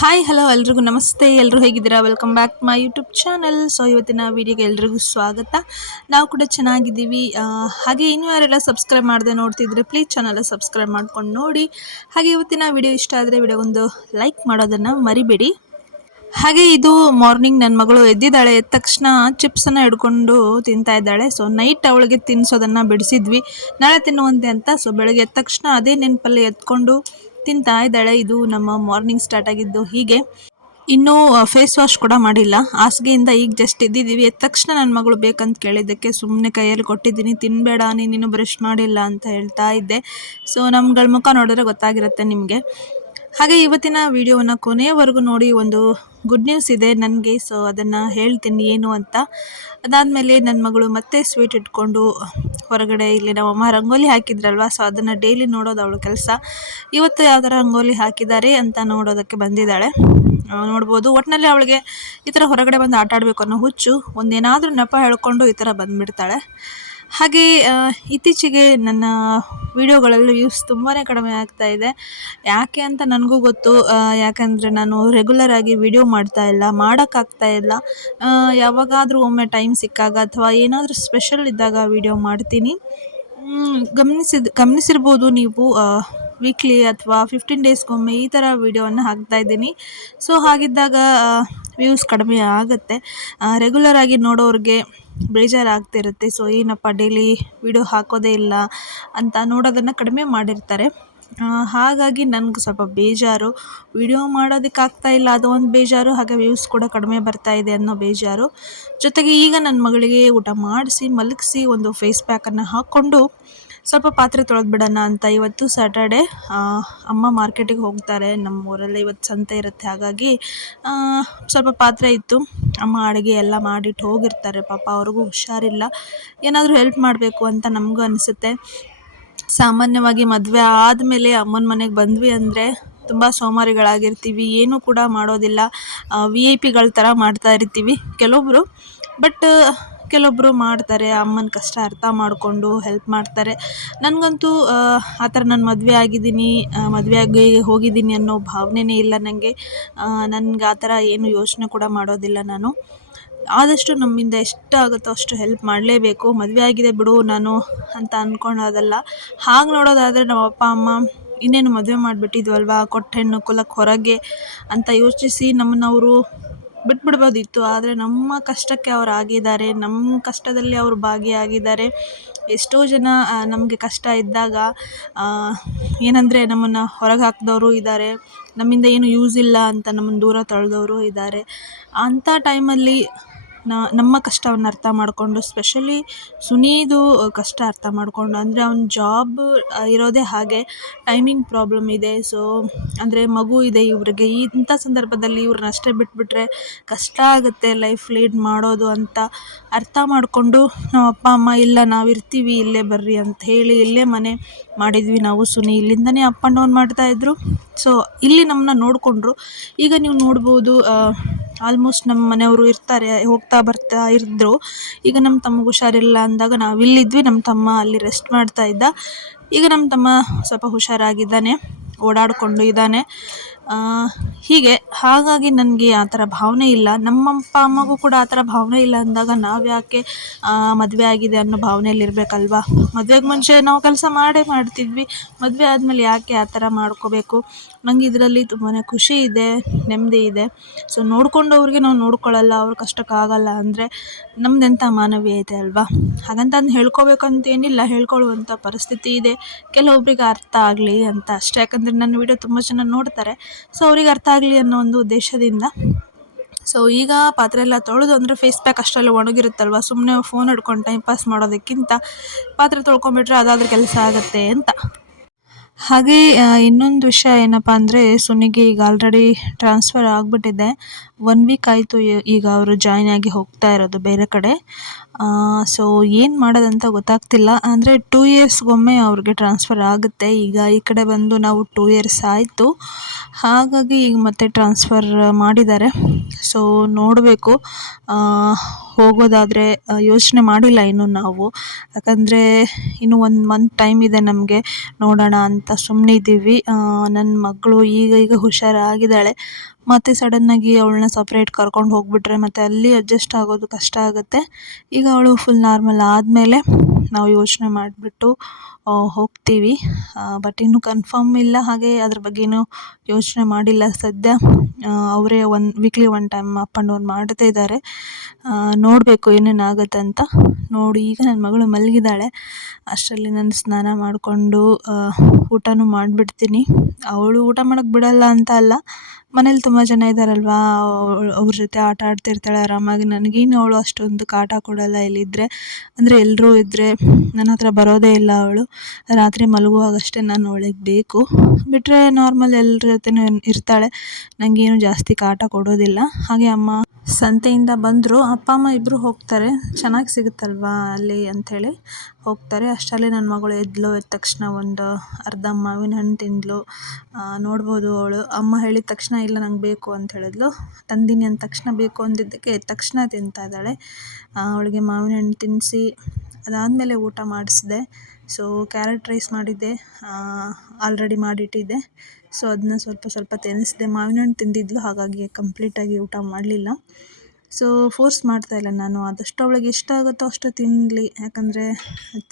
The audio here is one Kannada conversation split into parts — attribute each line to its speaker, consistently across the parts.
Speaker 1: ಹಾಯ್ ಹಲೋ ಎಲ್ರಿಗೂ. ನಮಸ್ತೆ. ಎಲ್ಲರೂ ಹೇಗಿದ್ದೀರಾ? Welcome back my YouTube channel so ಇವತ್ತಿನ ವಿಡಿಯೋಗೆ ಎಲ್ರಿಗೂ ಸ್ವಾಗತ. ನಾವು ಕೂಡ ಚೆನ್ನಾಗಿದ್ದೀವಿ. ಹಾಗೆ ಇನ್ನು ಯಾರೆಲ್ಲ ಸಬ್ಸ್ಕ್ರೈಬ್ ಮಾಡದೆ ನೋಡ್ತಿದ್ರೆ ಪ್ಲೀಸ್ ಚಾನಲ್ ಸಬ್ಸ್ಕ್ರೈಬ್ ಮಾಡ್ಕೊಂಡು ನೋಡಿ. ಹಾಗೆ ಇವತ್ತಿನ ವಿಡಿಯೋ ಇಷ್ಟ ಆದರೆ ವಿಡಿಯೋಗೊಂದು ಲೈಕ್ ಮಾಡೋದನ್ನು ಮರಿಬೇಡಿ. ಹಾಗೆ ಇದು ಮಾರ್ನಿಂಗ್ ನನ್ನ ಮಗಳು ಎದ್ದಿದ್ದಾಳೆ. ಎದ್ದ ತಕ್ಷಣ ಚಿಪ್ಸನ್ನು ಹಿಡ್ಕೊಂಡು ತಿಂತಾ ಇದ್ದಾಳೆ. ಸೊ ನೈಟ್ ಅವಳಿಗೆ ತಿನ್ನಿಸೋದನ್ನು ಬಿಡಿಸಿದ್ವಿ. ನಾಳೆ ತಿನ್ನುವಂತೆ ಅಂತ. ಸೊ ಬೆಳಗ್ಗೆ ಎದ್ದ ತಕ್ಷಣ ಅದೇ ನೆನಪಲ್ಲಿ ಎತ್ಕೊಂಡು ತಿಂತಾ ಇದ್ದಾಳೆ. ಇದು ನಮ್ಮ ಮಾರ್ನಿಂಗ್ ಸ್ಟಾರ್ಟ್ ಆಗಿದ್ದು ಹೀಗೆ. ಇನ್ನೂ ಫೇಸ್ ವಾಶ್ ಕೂಡ ಮಾಡಿಲ್ಲ. ಹಾಸಿಗೆಯಿಂದ ಈಗ ಜಸ್ಟ್ ಇದ್ದಿದ್ದೀವಿ ಎದ್ದ ತಕ್ಷಣ ನನ್ನ ಮಗಳು ಬೇಕಂತ ಕೇಳಿದ್ದಕ್ಕೆ ಸುಮ್ಮನೆ ಕೈಯಲ್ಲಿ ಕೊಟ್ಟಿದ್ದೀನಿ. ತಿನ್ನಬೇಡ ನೀನು ಬ್ರಷ್ ಮಾಡಿಲ್ಲ ಅಂತ ಹೇಳ್ತಾ ಇದ್ದೆ. ಸೊ ನಮ್ಗಳ ಮುಖ ನೋಡಿದ್ರೆ ಗೊತ್ತಾಗಿರುತ್ತೆ ನಿಮಗೆ. ಹಾಗೆ ಇವತ್ತಿನ ವಿಡಿಯೋವನ್ನು ಕೊನೆಯವರೆಗೂ ನೋಡಿ ಒಂದು ಗುಡ್ ನ್ಯೂಸ್ ಇದೆ ನನಗೆ. ಸೊ ಅದನ್ನು ಹೇಳ್ತೀನಿ ಏನು ಅಂತ. ಅದಾದಮೇಲೆ ನನ್ನ ಮಗಳು ಮತ್ತೆ ಸ್ವೀಟ್ ಇಟ್ಕೊಂಡು ಹೊರಗಡೆ ಇಲ್ಲಿ ನಮ್ಮಮ್ಮ ರಂಗೋಲಿ ಹಾಕಿದ್ರಲ್ವ? ಸೊ ಅದನ್ನು ಡೈಲಿ ನೋಡೋದು ಅವಳ ಕೆಲಸ. ಇವತ್ತು ಯಾವ ರಂಗೋಲಿ ಹಾಕಿದ್ದಾರೆ ಅಂತ ನೋಡೋದಕ್ಕೆ ಬಂದಿದ್ದಾಳೆ. ನೋಡ್ಬೋದು. ಒಟ್ಟಿನಲ್ಲಿ ಅವಳಿಗೆ ಈ ಥರ ಹೊರಗಡೆ ಬಂದು ಆಟ ಆಡಬೇಕು ಅನ್ನೋ ಹುಚ್ಚು ಒಂದೇನಾದರೂ ನೆಪ ಹೇಳ್ಕೊಂಡು ಈ ಥರ ಬಂದುಬಿಡ್ತಾಳೆ. ಹಾಗೆ ಇತ್ತೀಚೆಗೆ ನನ್ನ ವಿಡಿಯೋಗಳಲ್ಲಿ ವ್ಯೂಸ್ ತುಂಬಾ ಕಡಿಮೆ ಆಗ್ತಾ ಇದೆ. ಯಾಕೆ ಅಂತ ನನಗೂ ಗೊತ್ತು. ಯಾಕಂದರೆ ನಾನು ರೆಗ್ಯುಲರ್ ಆಗಿ ವಿಡಿಯೋ ಮಾಡ್ತಾ ಇಲ್ಲ ಮಾಡೋಕ್ಕಾಗ್ತಾ ಇಲ್ಲ. ಯಾವಾಗಾದರೂ ಒಮ್ಮೆ ಟೈಮ್ ಸಿಕ್ಕಾಗ ಅಥವಾ ಏನಾದರೂ ಸ್ಪೆಷಲ್ ಇದ್ದಾಗ ವಿಡಿಯೋ ಮಾಡ್ತೀನಿ. ಗಮನಿಸಿದ, ಗಮನಿಸಿರ್ಬೋದು ನೀವು ವೀಕ್ಲಿ ಅಥವಾ ಫಿಫ್ಟೀನ್ ಡೇಸ್ಗೊಮ್ಮೆ ಈ ಥರ ವೀಡಿಯೋವನ್ನು ಹಾಕ್ತಾ ಇದ್ದೀನಿ. ಸೊ ಹಾಗಿದ್ದಾಗ ವ್ಯೂಸ್ ಕಡಿಮೆ ಆಗುತ್ತೆ. ರೆಗ್ಯುಲರ್ ಆಗಿ ನೋಡೋರಿಗೆ ಬೇಜಾರಾಗ್ತಿರುತ್ತೆ. ಸೊ ಏನಪ್ಪ ಡೈಲಿ ವಿಡಿಯೋ ಹಾಕೋದೇ ಇಲ್ಲ ಅಂತ ನೋಡೋದನ್ನು ಕಡಿಮೆ ಮಾಡಿರ್ತಾರೆ. ಹಾಗಾಗಿ ನನಗೆ ಸ್ವಲ್ಪ ಬೇಜಾರು. ವಿಡಿಯೋ ಮಾಡೋದಕ್ಕಾಗ್ತಾ ಇಲ್ಲ. ಅದು ಒಂದು ಬೇಜಾರು. ಹಾಗೆ ವ್ಯೂಸ್ ಕೂಡ ಕಡಿಮೆ ಬರ್ತಾ ಇದೆ ಅನ್ನೋ ಬೇಜಾರು. ಜೊತೆಗೆ ಈಗ ನನ್ನ ಮಗಳಿಗೆ ಊಟ ಮಾಡಿಸಿ, ಮಲಗಿಸಿ ಒಂದು ಫೇಸ್ ಪ್ಯಾಕನ್ನು ಹಾಕ್ಕೊಂಡು ಸ್ವಲ್ಪ ಪಾತ್ರೆ ತೊಳೆದು ಬಿಡೋಣ ಅಂತ ಇವತ್ತು ಸ್ಯಾಟರ್ಡೆ ಅಮ್ಮ ಮಾರ್ಕೆಟಿಗೆ ಹೋಗ್ತಾರೆ. ನಮ್ಮ ಊರಲ್ಲಿ ಇವತ್ತು ಸಂತೆ ಇರುತ್ತೆ. ಹಾಗಾಗಿ ಸ್ವಲ್ಪ ಪಾತ್ರೆ ಇತ್ತು. ಅಮ್ಮ ಅಡುಗೆ ಎಲ್ಲ ಮಾಡಿಟ್ಟು ಹೋಗಿರ್ತಾರೆ. ಪಾಪ ಅವ್ರಿಗೂ ಹುಷಾರಿಲ್ಲ. ಏನಾದರೂ ಹೆಲ್ಪ್ ಮಾಡಬೇಕು ಅಂತ ನಮಗೂ ಅನಿಸುತ್ತೆ. ಸಾಮಾನ್ಯವಾಗಿ ಮದುವೆ ಆದಮೇಲೆ ಅಮ್ಮನ ಮನೆಗೆ ಬಂದ್ವಿ ಅಂದರೆ ತುಂಬ ಸೋಮಾರಿಗಳಾಗಿರ್ತೀವಿ. ಏನೂ ಕೂಡ ಮಾಡೋದಿಲ್ಲ. ವಿ ಐ ಪಿಗಳ ಥರ ಮಾಡ್ತಾ ಇರ್ತೀವಿ ಕೆಲವೊಬ್ಬರು ಬಟ್ ಕೆಲವೊಬ್ಬರು ಮಾಡ್ತಾರೆ, ಅಮ್ಮನ ಕಷ್ಟ ಅರ್ಥ ಮಾಡಿಕೊಂಡು ಹೆಲ್ಪ್ ಮಾಡ್ತಾರೆ. ನನಗಂತೂ, ಆ ಥರ ನಾನು ಮದುವೆ ಆಗಿದ್ದೀನಿ ಮದುವೆ ಆಗಿ ಹೋಗಿದ್ದೀನಿ ಅನ್ನೋ ಭಾವನೆನೇ ಇಲ್ಲ ನನಗೆ ನನಗೆ ಆ ಥರ ಏನು ಯೋಚನೆ ಕೂಡ ಮಾಡೋದಿಲ್ಲ ನಾನು. ಆದಷ್ಟು ನಮ್ಮಿಂದ ಎಷ್ಟು ಆಗುತ್ತೋ ಅಷ್ಟು ಹೆಲ್ಪ್ ಮಾಡಲೇಬೇಕು. ಮದುವೆ ಆಗಿದೆ ಬಿಡು ನಾನು ಅಂತ ಅಂದ್ಕೊಳ್ಳೋದಲ್ಲ ಹಾಗೆ ನೋಡೋದಾದರೆ ನಮ್ಮ ಅಪ್ಪ, ಅಮ್ಮ ಇನ್ನೇನು ಮದುವೆ ಮಾಡಿಬಿಟ್ಟಿದ್ವಲ್ವ? ಕೊಟ್ಟ ಹೆಣ್ಣು ಕುಲಕ್ಕೆ ಹೊರಗೆ ಅಂತ ಯೋಚಿಸಿ ನಮ್ಮನ್ನು ಬಿಟ್ಬಿಡ್ಬೋದಿತ್ತು. ಆದರೆ ನಮ್ಮ ಕಷ್ಟಕ್ಕೆ ಅವ್ರು ಆಗಿದ್ದಾರೆ. ನಮ್ಮ ಕಷ್ಟದಲ್ಲಿ ಅವರು ಭಾಗಿಯಾಗಿದ್ದಾರೆ. ಎಷ್ಟೋ ಜನ ನಮಗೆ ಕಷ್ಟ ಇದ್ದಾಗ ಏನಂದರೆ ನಮ್ಮನ್ನು ಹೊರಗೆ ಹಾಕಿದವರು ಇದ್ದಾರೆ. ನಮ್ಮಿಂದ ಏನು ಯೂಸ್ ಇಲ್ಲ ಅಂತ ನಮ್ಮನ್ನು ದೂರ ತಳ್ಳಿದವ್ರು ಇದ್ದಾರೆ. ಅಂಥ ಟೈಮಲ್ಲಿ ನಮ್ಮ ಕಷ್ಟವನ್ನು ಅರ್ಥ ಮಾಡಿಕೊಂಡು ಸ್ಪೆಷಲಿ ಸುನೀದು ಕಷ್ಟ ಅರ್ಥ ಮಾಡಿಕೊಂಡು, ಅಂದರೆ ಅವ್ನ ಜಾಬ್ ಇರೋದೇ ಹಾಗೆ ಟೈಮಿಂಗ್ ಪ್ರಾಬ್ಲಮ್ ಇದೆ. ಸೊ ಅಂದರೆ ಮಗು ಇದೆ ಇವ್ರಿಗೆ. ಇಂಥ ಸಂದರ್ಭದಲ್ಲಿ ಇವ್ರನ್ನ ಅಷ್ಟೇ ಬಿಟ್ಬಿಟ್ರೆ ಕಷ್ಟ ಆಗುತ್ತೆ ಲೈಫ್ ಲೀಡ್ ಮಾಡೋದು ಅಂತ ಅರ್ಥ ಮಾಡಿಕೊಂಡು ನಮ್ಮ ಅಪ್ಪ, ಅಮ್ಮ, ಇಲ್ಲ, ನಾವು ಇರ್ತೀವಿ, ಇಲ್ಲೇ ಬರ್ರಿ ಅಂತ ಹೇಳಿ ಇಲ್ಲೇ ಮನೆ ಮಾಡಿದ್ವಿ ನಾವು ಸುನಿ. ಇಲ್ಲಿಂದನೇ ಅಪ್ ಆ್ಯಂಡ್ ಡೌನ್ ಮಾಡ್ತಾಯಿದ್ರು ಸೊ ಇಲ್ಲಿ ನಮ್ಮನ್ನ ನೋಡಿಕೊಂಡ್ರು. ಈಗ ನೀವು ನೋಡ್ಬೋದು ಆಲ್ಮೋಸ್ಟ್ ನಮ್ಮ ಮನೆಯವರು ಇರ್ತಾರೆ, ಹೋಗ್ತಾ ಬರ್ತಾ ಇದ್ದರು ಈಗ ನಮ್ಮ ತಮ್ಮಗೆ ಹುಷಾರಿಲ್ಲ ಅಂದಾಗ ನಾವು ಇಲ್ಲಿದ್ವಿ, ನಮ್ಮ ತಮ್ಮ ಅಲ್ಲಿ ರೆಸ್ಟ್ ಮಾಡ್ತಾ ಇದ್ದ. ಈಗ ನಮ್ಮ ತಮ್ಮ ಸ್ವಲ್ಪ ಹುಷಾರಾಗಿದ್ದಾನೆ, ಓಡಾಡಿಕೊಂಡು ಇದ್ದಾನೆ. ಹೀಗೆ, ಹಾಗಾಗಿ ನನಗೆ ಆ ಥರ ಭಾವನೆ ಇಲ್ಲ. ನಮ್ಮ ಅಪ್ಪ, ಅಮ್ಮಗೂ ಕೂಡ ಆ ಥರ ಭಾವನೆ ಇಲ್ಲ ಅಂದಾಗ ನಾವು ಯಾಕೆ ಮದುವೆ ಆಗಿದೆ ಅನ್ನೋ ಭಾವನೆಯಲ್ಲಿ ಇರಬೇಕಲ್ವಾ? ಮದುವೆಗೆ ಮುಂಚೆ ನಾವು ಕೆಲಸ ಮಾಡೇ ಮಾಡ್ತಿದ್ವಿ. ಮದುವೆ ಆದಮೇಲೆ ಯಾಕೆ ಆ ಥರ ಮಾಡ್ಕೋಬೇಕು? ನಂಗೆ ಇದರಲ್ಲಿ ತುಂಬಾ ಖುಷಿ ಇದೆ ನೆಮ್ಮದಿ ಇದೆ. ಸೊ ನೋಡ್ಕೊಂಡವ್ರಿಗೆ ನಾವು ನೋಡ್ಕೊಳ್ಳಲ್ಲ ಅವ್ರ ಕಷ್ಟಕ್ಕಾಗಲ್ಲ ಅಂದರೆ ನಮ್ದೆಂಥ ಮಾನವೀಯತೆ ಅಲ್ವಾ? ಹಾಗಂತ ಅಂದು ಹೇಳ್ಕೊಬೇಕಂತ ಏನಿಲ್ಲ ಹೇಳ್ಕೊಳ್ಳುವಂಥ ಪರಿಸ್ಥಿತಿ ಇದೆ. ಕೆಲವೊಬ್ಬರಿಗೆ ಅರ್ಥ ಆಗಲಿ ಅಂತ ಅಷ್ಟೇ. ಯಾಕಂದರೆ ನನ್ನ ವಿಡಿಯೋ ತುಂಬ ಜನ ನೋಡ್ತಾರೆ. ಸೊ ಅವ್ರಿಗೆ ಅರ್ಥ ಆಗಲಿ ಅನ್ನೋ ಒಂದು ಉದ್ದೇಶದಿಂದ. ಸೊ ಈಗ ಪಾತ್ರೆ ಎಲ್ಲ ತೊಳೆದು ಅಂದರೆ ಫೇಸ್ ಪ್ಯಾಕ್ ಅಷ್ಟೆಲ್ಲ ಒಣಗಿರುತ್ತಲ್ವ? ಸುಮ್ಮನೆ ಫೋನ್ ಹಿಡ್ಕೊಂಡು ಟೈಮ್ ಪಾಸ್ ಮಾಡೋದಕ್ಕಿಂತ ಪಾತ್ರೆ ತೊಳ್ಕೊಂಬಿಟ್ರೆ ಅದಾದ್ರೂ ಕೆಲಸ ಆಗುತ್ತೆ ಅಂತ. ಹಾಗೆ ಇನ್ನೊಂದು ವಿಷಯ ಏನಪ್ಪ ಅಂದರೆ ಸುನಿಗೆ ಈಗ ಆಲ್ರೆಡಿ ಟ್ರಾನ್ಸ್ಫರ್ ಆಗಿಬಿಟ್ಟಿದೆ. ಒನ್ ವೀಕ್ ಆಯಿತು ಈಗ ಅವರು ಜಾಯ್ನ್ ಆಗಿ ಹೋಗ್ತಾ ಇರೋದು ಬೇರೆ ಕಡೆ. ಸೊ ಏನು ಮಾಡೋದಂತ ಗೊತ್ತಾಗ್ತಿಲ್ಲ. ಅಂದರೆ ಟೂ ಇಯರ್ಸ್ಗೊಮ್ಮೆ ಅವ್ರಿಗೆ ಟ್ರಾನ್ಸ್ಫರ್ ಆಗುತ್ತೆ. ಈಗ ಈ ಕಡೆ ಬಂದು ನಾವು ಟೂ ಇಯರ್ಸ್ ಆಯಿತು. ಹಾಗಾಗಿ ಈಗ ಮತ್ತೆ ಟ್ರಾನ್ಸ್ಫರ್ ಮಾಡಿದ್ದಾರೆ. ಸೊ ನೋಡಬೇಕು. ಹೋಗೋದಾದರೆ ಯೋಚನೆ ಮಾಡಿಲ್ಲ ಇನ್ನು ನಾವು. ಯಾಕಂದರೆ ಇನ್ನು ಒಂದು ಮಂತ್ ಟೈಮ್ ಇದೆ ನಮಗೆ. ನೋಡೋಣ ಅಂತ ಸುಮ್ಮನೆ ಇದ್ದೀವಿ ನನ್ನ ಮಗಳು ಈಗ ಈಗ ಹುಷಾರಾಗಿದ್ದಾಳೆ. ಮತ್ತು ಸಡನ್ನಾಗಿ ಅವಳನ್ನ ಸಪ್ರೇಟ್ ಕರ್ಕೊಂಡು ಹೋಗ್ಬಿಟ್ರೆ ಮತ್ತೆ ಅಲ್ಲಿ ಅಡ್ಜಸ್ಟ್ ಆಗೋದು ಕಷ್ಟ ಆಗುತ್ತೆ. ಈಗ ಅವಳು ಫುಲ್ ನಾರ್ಮಲ್ ಆದಮೇಲೆ ನಾವು ಯೋಚನೆ ಮಾಡಿಬಿಟ್ಟು ಹೋಗ್ತೀವಿ. ಬಟ್ ಇನ್ನೂ ಕನ್ಫರ್ಮ್ ಇಲ್ಲ, ಹಾಗೆ ಅದ್ರ ಬಗ್ಗೆನೂ ಯೋಚನೆ ಮಾಡಿಲ್ಲ ಸದ್ಯ. ಅವರೇ one weekly one time up and down ಮಾಡ್ತಾ ಇದ್ದಾರೆ. ನೋಡಬೇಕು ಏನೇನು ಆಗುತ್ತೆ ಅಂತ. ನೋಡಿ, ಈಗ ನನ್ನ ಮಗಳು ಮಲಗಿದ್ದಾಳೆ. ಅಷ್ಟರಲ್ಲಿ ನಾನು ಸ್ನಾನ ಮಾಡಿಕೊಂಡು ಊಟನೂ ಮಾಡಿಬಿಡ್ತೀನಿ. ಅವಳು ಊಟ ಮಾಡೋಕ್ಕೆ ಬಿಡಲ್ಲ ಅಂತ ಅಲ್ಲ. ಮನೇಲಿ ತುಂಬ ಜನ ಇದ್ದಾರಲ್ವಾ? ಅವ್ರ ಜೊತೆ ಆಟ ಆಡ್ತಿರ್ತಾಳೆ ಆರಾಮಾಗಿ. ನನಗೇನು ಅವಳು ಅಷ್ಟೊಂದು ಕಾಟ ಕೊಡಲ್ಲ ಇಲ್ಲಿದ್ದರೆ ಅಂದರೆ ಎಲ್ಲರೂ ಇದ್ದರೆ ನನ್ನ ಹತ್ರ ಬರೋದೇ ಇಲ್ಲ ಅವಳು. ರಾತ್ರಿ ಮಲಗುವಾಗಷ್ಟೇ ನಾನು ಅವಳಿಗೆ ಬೇಕು. ಬಿಟ್ಟರೆ ನಾರ್ಮಲ್ ಎಲ್ಲರ ಜೊತೆನೂ ಇರ್ತಾಳೆ. ನನಗೇನು ಜಾಸ್ತಿ ಕಾಟ ಕೊಡೋದಿಲ್ಲ. ಹಾಗೆ ಅಮ್ಮ ಸಂತೆಯಿಂದ ಬಂದರು. ಅಪ್ಪ, ಅಮ್ಮ ಇಬ್ಬರು ಹೋಗ್ತಾರೆ. ಚೆನ್ನಾಗಿ ಸಿಗುತ್ತಲ್ವಾ ಅಲ್ಲಿ ಅಂಥೇಳಿ. ಹೋಗ್ತಾರೆ. ಅಷ್ಟರಲ್ಲಿ ನನ್ನ ಮಗಳು ಎದ್ಲು, ಎದ್ದ ತಕ್ಷಣ ಒಂದು ಅರ್ಧ ಮಾವಿನ ಹಣ್ಣು ತಿಂದಳು ನೋಡ್ಬೋದು ಅವಳು. ಅಮ್ಮ ಹೇಳಿದ ತಕ್ಷಣ ಇಲ್ಲ, ನಂಗೆ ಬೇಕು ಅಂತ ಹೇಳಿದ್ಲು. ತಂದೀನಿ ಅಂದ ತಕ್ಷಣ ಬೇಕು ಅಂದಿದ್ದಕ್ಕೆ ಎದ್ದ ತಕ್ಷಣ ತಿಂತಾ ಇದ್ದಾಳೆ. ಅವಳಿಗೆ ಮಾವಿನ ಹಣ್ಣು ತಿನ್ನಿಸಿ ಅದಾದಮೇಲೆ ಊಟ ಮಾಡಿಸಿದೆ. ಸೊ ಕ್ಯಾರೆಟ್ ರೈಸ್ ಮಾಡಿದ್ದೆ. ಆಲ್ರೆಡಿ ಮಾಡಿಟ್ಟಿದ್ದೆ. ಸೊ ಅದನ್ನ ಸ್ವಲ್ಪ ಸ್ವಲ್ಪ ತಿನ್ನಿಸಿದೆ ಮಾವಿನ ಹಣ್ಣು ತಿಂದಿದ್ಲು, ಹಾಗಾಗಿ ಕಂಪ್ಲೀಟಾಗಿ ಊಟ ಮಾಡಲಿಲ್ಲ. ಸೊ ಫೋರ್ಸ್ ಮಾಡ್ತಾಯಿಲ್ಲ ನಾನು. ಆದಷ್ಟು ಅವಳಿಗೆ ಇಷ್ಟ ಆಗುತ್ತೋ ಅಷ್ಟು ತಿನ್ನಲಿ ಯಾಕಂದರೆ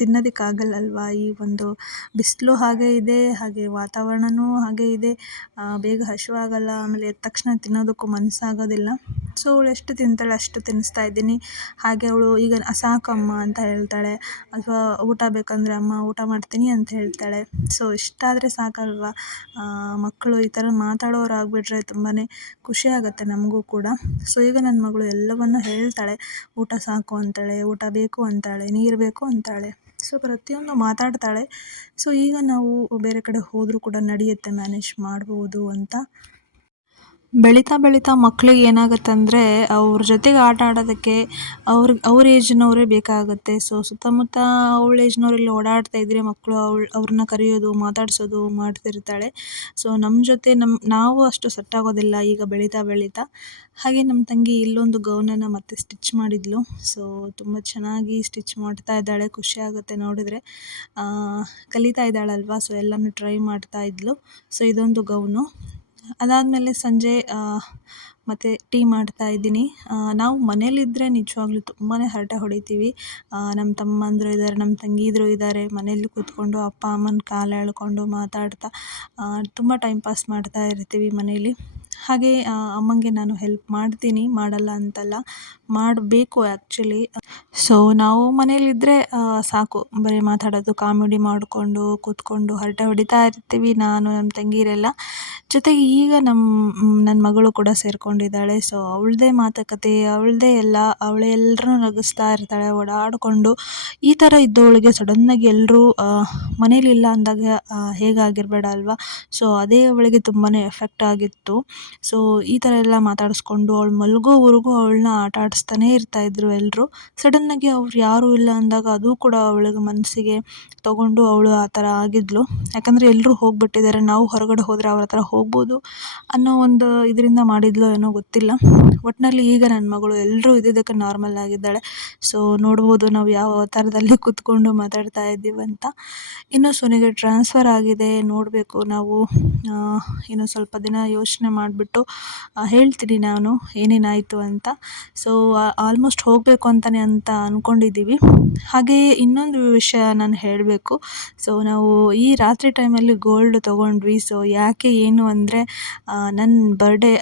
Speaker 1: ತಿನ್ನೋದಕ್ಕಾಗಲ್ಲಲ್ವಾ ಈ ಒಂದು ಬಿಸಿಲು ಹಾಗೆ ಇದೆ, ಹಾಗೆ ವಾತಾವರಣವೂ ಹಾಗೆ ಇದೆ. ಬೇಗ ಹಸಿವಾಗಲ್ಲ ಆಮೇಲೆ ಎದ್ದ ತಕ್ಷಣ ತಿನ್ನೋದಕ್ಕೂ ಮನಸ್ಸಾಗೋದಿಲ್ಲ. ಸೊ ಅವಳು ಎಷ್ಟು ತಿಂತಾಳೆ ಅಷ್ಟು ತಿನ್ನಿಸ್ತಾ ಇದ್ದೀನಿ. ಹಾಗೆ ಅವಳು ಈಗ ಸಾಕಮ್ಮ ಅಂತ ಹೇಳ್ತಾಳೆ. ಅಥವಾ ಊಟ ಬೇಕಂದರೆ ಅಮ್ಮ ಊಟ ಮಾಡ್ತೀನಿ ಅಂತ ಹೇಳ್ತಾಳೆ. ಸೊ ಇಷ್ಟಾದರೆ ಸಾಕಲ್ವಾ? ಮಕ್ಕಳು ಈ ಥರ ಮಾತಾಡೋರು ಆಗಿಬಿಟ್ರೆ ತುಂಬಾ ಖುಷಿ ನಮಗೂ ಕೂಡ. ಸೊ ಈಗ ನನ್ನ ಮಗಳು ಎಲ್ಲವನ್ನು ಹೇಳ್ತಾಳೆ. ಊಟ ಸಾಕು ಅಂತಾಳೆ, ಊಟ ಬೇಕು ಅಂತಾಳೆ, ನೀರು ಬೇಕು ಅಂತಾಳೆ. ಸೊ ಪ್ರತಿಯೊಂದು ಮಾತಾಡ್ತಾಳೆ. ಸೊ ಈಗ ನಾವು ಬೇರೆ ಕಡೆ ಹೋದರೂ ಕೂಡ ನಡೆಯುತ್ತೆ ಮ್ಯಾನೇಜ್ ಮಾಡ್ಬೋದು ಅಂತ ಬೆಳೀತಾ ಬೆಳೀತಾ ಮಕ್ಳಿಗೆ ಏನಾಗುತ್ತೆ ಅಂದರೆ ಅವ್ರ ಜೊತೆಗೆ ಆಟ ಆಡೋದಕ್ಕೆ ಅವ್ರ ಅವ್ರ ಏಜ್ನವರೇ ಬೇಕಾಗುತ್ತೆ. ಸೊ ಸುತ್ತಮುತ್ತ ಅವ್ಳ ಏಜ್ನವರೆಲ್ಲ ಓಡಾಡ್ತಾ ಇದ್ದರೆ ಮಕ್ಕಳು ಅವಳು ಅವ್ರನ್ನ ಕರೆಯೋದು, ಮಾತಾಡಿಸೋದು ಮಾಡ್ತಿರ್ತಾಳೆ. ಸೊ ನಮ್ಮ ಜೊತೆ ನಮ್ಮ ನಾವು ಅಷ್ಟು ಸೆಟ್ ಆಗೋದಿಲ್ಲ. ಈಗ ಬೆಳೀತಾ ಬೆಳೀತಾ. ಹಾಗೆ ನಮ್ಮ ತಂಗಿ ಇಲ್ಲೊಂದು ಗೌನನ್ನು ಮತ್ತೆ ಸ್ಟಿಚ್ ಮಾಡಿದ್ಲು. ಸೊ ತುಂಬ ಚೆನ್ನಾಗಿ ಸ್ಟಿಚ್ ಮಾಡ್ತಾ ಇದ್ದಾಳೆ. ಖುಷಿ ಆಗುತ್ತೆ ನೋಡಿದ್ರೆ. ಕಲಿತಾ ಇದ್ದಾಳಲ್ವಾ? ಸೊ ಎಲ್ಲನೂ ಟ್ರೈ ಮಾಡ್ತಾ ಇದ್ಲು. ಸೊ ಇದೊಂದು ಗೌನು. ಅದಾದಮೇಲೆ ಸಂಜೆ ಮತ್ತು ಟೀ ಮಾಡ್ತಾ ಇದ್ದೀನಿ. ನಾವು ಮನೇಲಿದ್ದರೆ ನಿಜವಾಗ್ಲೂ ತುಂಬಾ ಹರಟೆ ಹೊಡಿತೀವಿ. ನಮ್ಮ ತಮ್ಮಂದಿರು ಇದ್ದಾರೆ ನಮ್ಮ ತಂಗಿದ್ರು ಇದ್ದಾರೆ ಮನೇಲಿ ಕೂತ್ಕೊಂಡು ಅಪ್ಪ ಅಮ್ಮನ ಕಾಲು ಎಳ್ಕೊಂಡು ಮಾತಾಡ್ತಾ ತುಂಬ ಟೈಮ್ ಪಾಸ್ ಮಾಡ್ತಾ ಇರ್ತೀವಿ ಮನೇಲಿ ಹಾಗೆ ಅಮ್ಮಂಗೆ ನಾನು ಹೆಲ್ಪ್ ಮಾಡ್ತೀನಿ, ಮಾಡಲ್ಲ ಅಂತಲ್ಲ, ಮಾಡಬೇಕು ಆ್ಯಕ್ಚುಲಿ ಸೊ ನಾವು ಮನೇಲಿದ್ದರೆ ಸಾಕು. ಬರೀ ಮಾತಾಡೋದು, ಕಾಮಿಡಿ ಮಾಡಿಕೊಂಡು, ಕೂತ್ಕೊಂಡು, ಹರಟೆ ಹೊಡಿತಾ ಇರ್ತೀವಿ, ನಾನು ನಮ್ಮ ತಂಗೀರೆಲ್ಲ. ಜೊತೆಗೆ ಈಗ ನಮ್ಮ ನನ್ನ ಮಗಳು ಕೂಡ ಸೇರಿಕೊಂಡಿದ್ದಾಳೆ. ಸೊ ಅವಳದೇ ಮಾತುಕತೆ, ಅವಳದೇ ಎಲ್ಲ, ಅವಳೇ ಎಲ್ಲರೂ ನಗಿಸ್ತಾ ಇರ್ತಾಳೆ, ಓಡಾಡಿಕೊಂಡು. ಈ ಥರ ಇದ್ದವಳಿಗೆ ಸಡನ್ನಾಗಿ ಎಲ್ಲರೂ ಮನೇಲಿಲ್ಲ ಅಂದಾಗ ಹೇಗಾಗಿರಬೇಡ ಅಲ್ವಾ? ಸೊ ಅದೇ ಅವಳಿಗೆ ತುಂಬಾ ಎಫೆಕ್ಟ್ ಆಗಿತ್ತು. ಸೊ ಈ ಥರ ಎಲ್ಲ ಮಾತಾಡಿಸ್ಕೊಂಡು, ಅವಳು ಮಲಗೋವರೆಗೂ ಅವಳನ್ನ ಆಟ ಆಡಿಸ್ತಾನೇ ಇರ್ತಾಯಿದ್ರು ಎಲ್ಲರೂ ಸಡನ್ನಾಗಿ ಅವ್ರು ಯಾರೂ ಇಲ್ಲ ಅಂದಾಗ ಅದು ಕೂಡ ಅವಳಿಗೆ ಮನಸ್ಸಿಗೆ ತೊಗೊಂಡು ಅವಳು ಆ ಥರ ಆಗಿದ್ಲು. ಯಾಕಂದರೆ ಎಲ್ಲರೂ ಹೋಗಿಬಿಟ್ಟಿದ್ದಾರೆ. ನಾವು ಹೊರಗಡೆ ಹೋದರೆ ಅವ್ರ ಹತ್ರ ಹೋಗ್ಬೋದು ಅನ್ನೋ ಒಂದು ಇದರಿಂದ ಮಾಡಿದ್ಲೋ ಏನೋ ಗೊತ್ತಿಲ್ಲ. ಒಟ್ಟಿನಲ್ಲಿ ಈಗ ನನ್ನ ಮಗಳು ಎಲ್ಲರೂ ಇದ್ದಿದ್ದಕ್ಕೆ ನಾರ್ಮಲ್ ಆಗಿದ್ದಾಳೆ. ಸೊ ನೋಡ್ಬೋದು ನಾವು ಯಾವ ಥರದಲ್ಲಿ ಕೂತ್ಕೊಂಡು ಮಾತಾಡ್ತಾ ಇದ್ದೀವಿ ಅಂತ. ಇನ್ನು ಸೊನೆಗೆ ಟ್ರಾನ್ಸ್ಫರ್ ಆಗಿದೆ. ನೋಡಬೇಕು. ನಾವು ಇನ್ನು ಸ್ವಲ್ಪ ದಿನ ಯೋಚನೆ ಮಾಡಿಬಿಟ್ಟು ಹೇಳ್ತೀನಿ ನಾನು ಏನೇನಾಯಿತು ಅಂತ. ಸೊ ಆಲ್ಮೋಸ್ಟ್ ಹೋಗಬೇಕು ಅಂತಲೇ ಅಂತ ಅಂದ್ಕೊಂಡಿದ್ದೀವಿ ಹಾಗೆಯೇ ಇನ್ನೊಂದು ವಿಷಯ ನಾನು ಹೇಳಬೇಕು. ಸೊ ನಾವು ಈ ರಾತ್ರಿ ಟೈಮಲ್ಲಿ ಗೋಲ್ಡ್ ತೊಗೊಂಡ್ವಿ. ಸೊ ಯಾಕೆ ಏನು ಅಂದರೆ ನನ್ನ ಬರ್ಡೇ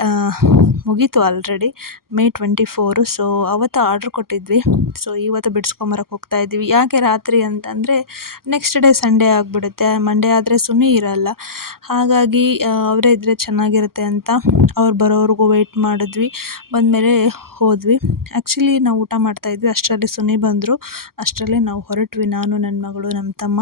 Speaker 1: ಮುಗೀತು already May twenty four so ಅವತ್ತು ಆರ್ಡ್ರ್ ಕೊಟ್ಟಿದ್ವಿ. ಸೊ ಇವತ್ತು ಬಿಡ್ಸ್ಕೊಂಬರಕ್ಕೆ ಹೋಗ್ತಾ ಇದ್ದೀವಿ ಯಾಕೆ ರಾತ್ರಿ ಅಂತಂದರೆ ನೆಕ್ಸ್ಟ್ ಡೇ ಸಂಡೇ ಆಗಿಬಿಡುತ್ತೆ. ಮಂಡೇ ಆದರೆ ಸುನಿ ಇರಲ್ಲ. ಹಾಗಾಗಿ ಅವರೇ ಇದ್ದರೆ ಚೆನ್ನಾಗಿರುತ್ತೆ ಅಂತ ಅವ್ರು ಬರೋವರೆಗೂ ವೆಯ್ಟ್ ಮಾಡಿದ್ವಿ. ಬಂದಮೇಲೆ ಹೋದ್ವಿ. ಆ್ಯಕ್ಚುಲಿ ನಾವು ಊಟ ಮಾಡ್ತಾಯಿದ್ವಿ ಅಷ್ಟರಲ್ಲಿ ಸುನಿ ಬಂದರು. ಅಷ್ಟರಲ್ಲೇ ನಾವು ಹೊರಟ್ವಿ. ನಾನು ನನ್ನ ಮಗಳು ನಮ್ಮ ತಮ್ಮ.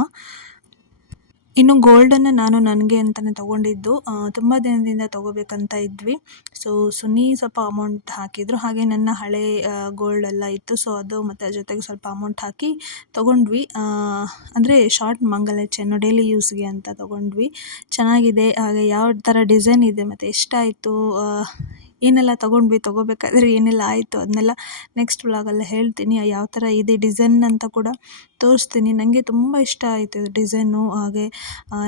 Speaker 1: ಇನ್ನು ಗೋಲ್ಡನ್ನು ನಾನು ನನಗೆ ಅಂತಲೇ ತೊಗೊಂಡಿದ್ದು ತುಂಬ ದಿನದಿಂದ ತೊಗೋಬೇಕಂತ ಇದ್ವಿ. ಸೊ ಸುನಿ ಸ್ವಲ್ಪ ಅಮೌಂಟ್ ಹಾಕಿದರು. ಹಾಗೆ ನನ್ನ ಹಳೆ ಗೋಲ್ಡ್ ಎಲ್ಲ ಇತ್ತು. ಸೊ ಅದು ಮತ್ತು ಜೊತೆಗೆ ಸ್ವಲ್ಪ ಅಮೌಂಟ್ ಹಾಕಿ ತೊಗೊಂಡ್ವಿ. ಅಂದರೆ ಶಾರ್ಟ್ ಮಂಗಲ ಚೆನ್ನು ಡೈಲಿ ಯೂಸ್ಗೆ ಅಂತ ತೊಗೊಂಡ್ವಿ. ಚೆನ್ನಾಗಿದೆ. ಹಾಗೆ ಯಾವ ಥರ ಡಿಸೈನ್ ಇದೆ, ಮತ್ತು ಎಷ್ಟಾಯಿತು ಏನೆಲ್ಲ ತೊಗೊಂಡ್ವಿ, ತೊಗೋಬೇಕಾದ್ರೆ ಏನೆಲ್ಲ ಆಯಿತು ಅದನ್ನೆಲ್ಲ ನೆಕ್ಸ್ಟ್ ವ್ಲಾಗಲ್ಲಿ ಹೇಳ್ತೀನಿ. ಯಾವ ಥರ ಇದೆ ಡಿಸೈನ್ ಅಂತ ಕೂಡ ತೋರಿಸ್ತೀನಿ. ನನಗೆ ತುಂಬ ಇಷ್ಟ ಆಯಿತು ಡಿಸೈನು ಹಾಗೆ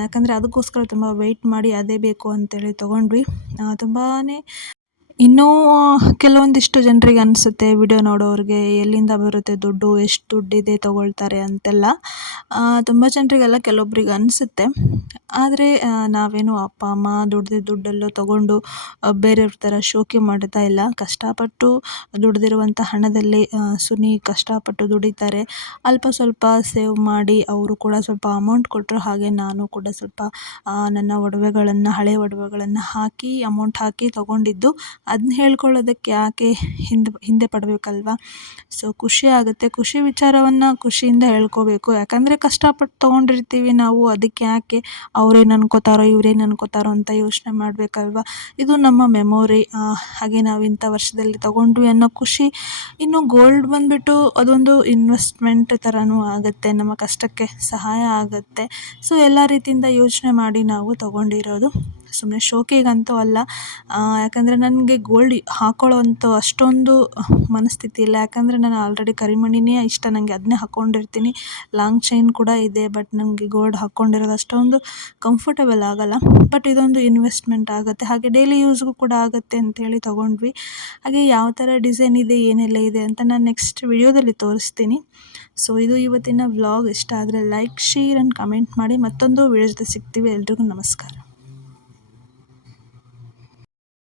Speaker 1: ಯಾಕಂದರೆ ಅದಕ್ಕೋಸ್ಕರ ತುಂಬ ವೆಯ್ಟ್ ಮಾಡಿ ಅದೇ ಬೇಕು ಅಂತೇಳಿ ತೊಗೊಂಡ್ವಿ. ತುಂಬಾ ಇನ್ನೂ ಕೆಲವೊಂದಿಷ್ಟು ಜನರಿಗೆ ಅನಿಸುತ್ತೆ, ವಿಡಿಯೋ ನೋಡೋರಿಗೆ ಎಲ್ಲಿಂದ ಬರುತ್ತೆ ದುಡ್ಡು, ಎಷ್ಟು ದುಡ್ಡಿದೆ ತೊಗೊಳ್ತಾರೆ ಅಂತೆಲ್ಲ. ತುಂಬ ಜನರಿಗೆಲ್ಲ ಕೆಲವೊಬ್ರಿಗೆ ಅನಿಸುತ್ತೆ. ಆದರೆ ನಾವೇನು ಅಪ್ಪ, ಅಮ್ಮ ದುಡ್ದಿದ್ದ ದುಡ್ಡೆಲ್ಲ ತೊಗೊಂಡು ಬೇರೆಯವ್ರ ಥರ ಶೋಕಿ ಮಾಡ್ತಾ ಇಲ್ಲ. ಕಷ್ಟಪಟ್ಟು ದುಡ್ದಿರುವಂಥ ಹಣದಲ್ಲಿ ಸುನಿ ಕಷ್ಟಪಟ್ಟು ದುಡಿತಾರೆ. ಅಲ್ಪ ಸ್ವಲ್ಪ ಸೇವ್ ಮಾಡಿ ಅವರು ಕೂಡ ಸ್ವಲ್ಪ ಅಮೌಂಟ್ ಕೊಟ್ಟರು ಹಾಗೆ ನಾನು ಕೂಡ ಸ್ವಲ್ಪ ನನ್ನ ಒಡವೆಗಳನ್ನು, ಹಳೆ ಒಡವೆಗಳನ್ನು ಹಾಕಿ, ಅಮೌಂಟ್ ಹಾಕಿ ತೊಗೊಂಡಿದ್ದು ಅದನ್ನ ಹೇಳ್ಕೊಳ್ಳೋದಕ್ಕೆ ಯಾಕೆ ಹಿಂದೆ ಹಿಂದೆ ಪಡಬೇಕಲ್ವ? ಸೊ ಖುಷಿ ಆಗುತ್ತೆ. ಖುಷಿ ವಿಚಾರವನ್ನು ಖುಷಿಯಿಂದ ಹೇಳ್ಕೋಬೇಕು. ಯಾಕಂದರೆ ಕಷ್ಟಪಟ್ಟು ತೊಗೊಂಡಿರ್ತೀವಿ ನಾವು, ಅದಕ್ಕೆ ಯಾಕೆ ಅವ್ರೇನು ಅನ್ಕೋತಾರೋ ಇವ್ರೇನು ಅನ್ಕೋತಾರೋ ಅಂತ ಯೋಚನೆ ಮಾಡಬೇಕಲ್ವ? ಇದು ನಮ್ಮ ಮೆಮೊರಿ ಹಾಗೆ ನಾವು ಇಂಥ ವರ್ಷದಲ್ಲಿ ತೊಗೊಂಡ್ವಿ ಅನ್ನೋ ಖುಷಿ. ಇನ್ನು ಗೋಲ್ಡ್ ಬಂದುಬಿಟ್ಟು ಅದೊಂದು ಇನ್ವೆಸ್ಟ್ಮೆಂಟ್ ಥರನೂ ಆಗುತ್ತೆ. ನಮ್ಮ ಕಷ್ಟಕ್ಕೆ ಸಹಾಯ ಆಗುತ್ತೆ. ಸೊ ಎಲ್ಲ ರೀತಿಯಿಂದ ಯೋಚನೆ ಮಾಡಿ ನಾವು ತೊಗೊಂಡಿರೋದು ಸುಮ್ಮನೆ ಶೋಕಿಗಂತೂ ಅಲ್ಲ. ಯಾಕಂದರೆ ನನಗೆ ಗೋಲ್ಡ್ ಹಾಕೊಳ್ಳೋ ಅಂಥ ಅಷ್ಟೊಂದು ಮನಸ್ಥಿತಿ ಇಲ್ಲ. ಯಾಕಂದರೆ ನಾನು ಆಲ್ರೆಡಿ ಕರಿಮಣಿನೇ ಇಷ್ಟ. ನನಗೆ ಅದನ್ನೇ ಹಾಕ್ಕೊಂಡಿರ್ತೀನಿ ಲಾಂಗ್ ಚೈನ್ ಕೂಡ ಇದೆ ಬಟ್ ನನಗೆ ಗೋಲ್ಡ್ ಹಾಕ್ಕೊಂಡಿರೋದು ಅಷ್ಟೊಂದು ಕಂಫರ್ಟಬಲ್ ಆಗಲ್ಲ. ಬಟ್ ಇದೊಂದು ಇನ್ವೆಸ್ಟ್ಮೆಂಟ್ ಆಗುತ್ತೆ. ಹಾಗೆ ಡೈಲಿ ಯೂಸ್ಗೂ ಕೂಡ ಆಗುತ್ತೆ ಅಂತೇಳಿ ತೊಗೊಂಡ್ವಿ. ಹಾಗೆ ಯಾವ ಥರ ಡಿಸೈನ್ ಇದೆ, ಏನೆಲ್ಲ ಇದೆ ಅಂತ ನಾನು ನೆಕ್ಸ್ಟ್ ವಿಡಿಯೋದಲ್ಲಿ ತೋರಿಸ್ತೀನಿ. ಸೊ ಇದು ಇವತ್ತಿನ ವ್ಲಾಗ್ ಇಷ್ಟ ಆದರೆ ಲೈಕ್ ಶೇರ್ ಆ್ಯಂಡ್ ಕಮೆಂಟ್ ಮಾಡಿ. ಮತ್ತೊಂದು ವಿಡಿಯೋ ಜೊತೆ ಸಿಗ್ತೀವಿ. ಎಲ್ರಿಗೂ ನಮಸ್ಕಾರ.